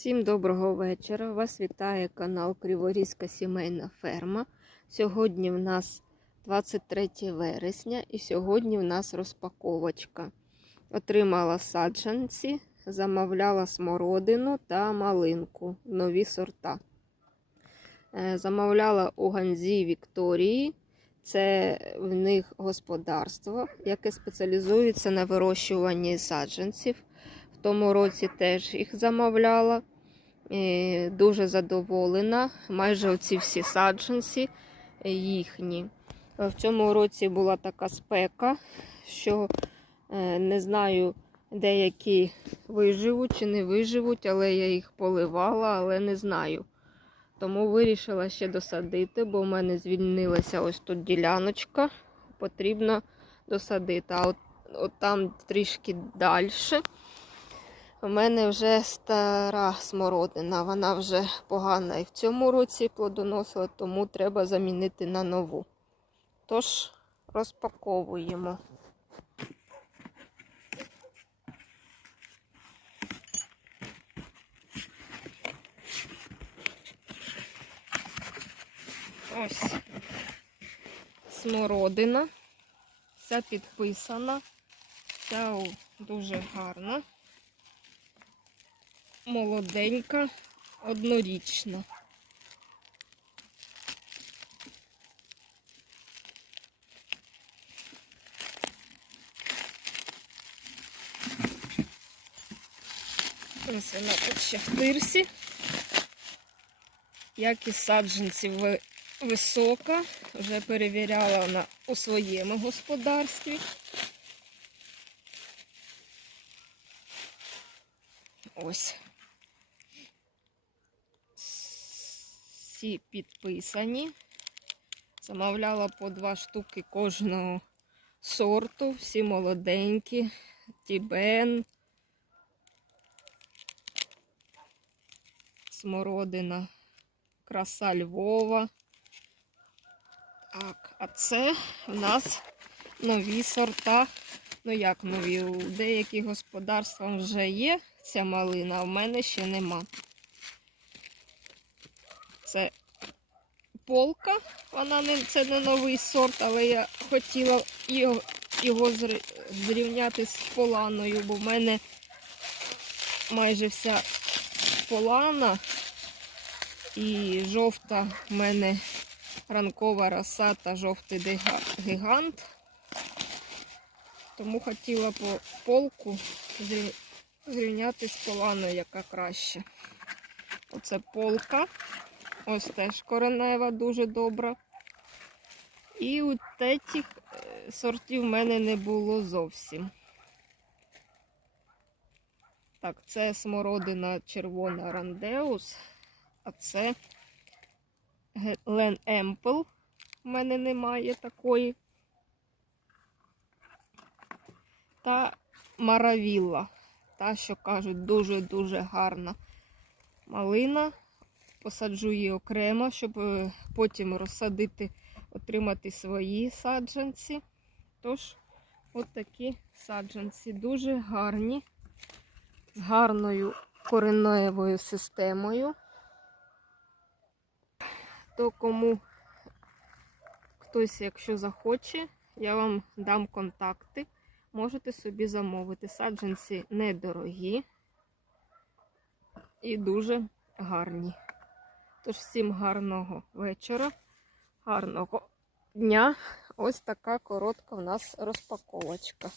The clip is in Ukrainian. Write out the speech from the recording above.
Всім доброго вечора. Вас вітає канал Криворізька сімейна ферма. Сьогодні в нас 23 вересня і сьогодні в нас розпаковочка. Отримала саджанці, замовляла смородину та малинку, нові сорта. Е, Замовляла у Ганзі Вікторії. Це в них господарство, яке спеціалізується на вирощуванні саджанців. В тому році теж їх замовляла. Дуже задоволена. Майже оці всі саджанці їхні. В цьому році була така спека, що е, не знаю, деякі виживуть чи не виживуть, але я їх поливала, але не знаю. Тому вирішила ще досадити, бо в мене звільнилася ось тут діляночка. Потрібно досадити. А от, от там трішки далі. У мене вже стара смородина, вона вже погана і в цьому році плодоносила, тому треба замінити на нову. Тож, розпаковуємо. Ось смородина. Вся підписана, вся дуже гарна молоденька, однорічна. Ось вона тут ще в тирсі. Якість саджанців ви- висока. Вже перевіряла вона у своєму господарстві. Ось. Всі підписані. Замовляла по два штуки кожного сорту. Всі молоденькі. Тібен. Смородина. Краса Львова. Так, а це в нас нові сорта. Ну як нові? У деяких господарствах вже є ця малина, а в мене ще нема. Це полка, вона не, це не новий сорт, але я хотіла його, його зрівняти з поланою, бо в мене майже вся полана і жовта в мене ранкова роса та жовтий гігант. Тому хотіла по полку зрівняти з поланою, яка краще. Оце полка. Ось теж коренева дуже добра. І у тетіх е, сортів в мене не було зовсім. Так, це смородина червона рандеус, а це Лен Емпл. У мене немає такої. Та Маравілла. Та, що кажуть, дуже-дуже гарна малина. Посаджу її окремо, щоб е, потім розсадити, отримати свої саджанці. Тож, от саджанці дуже гарні, з гарною кореневою системою. То кому хтось, якщо захоче, я вам дам контакти. Можете собі замовити. Саджанці недорогі і дуже гарні. Тож всім гарного вечора, гарного дня. Ось така коротка в нас розпаковочка.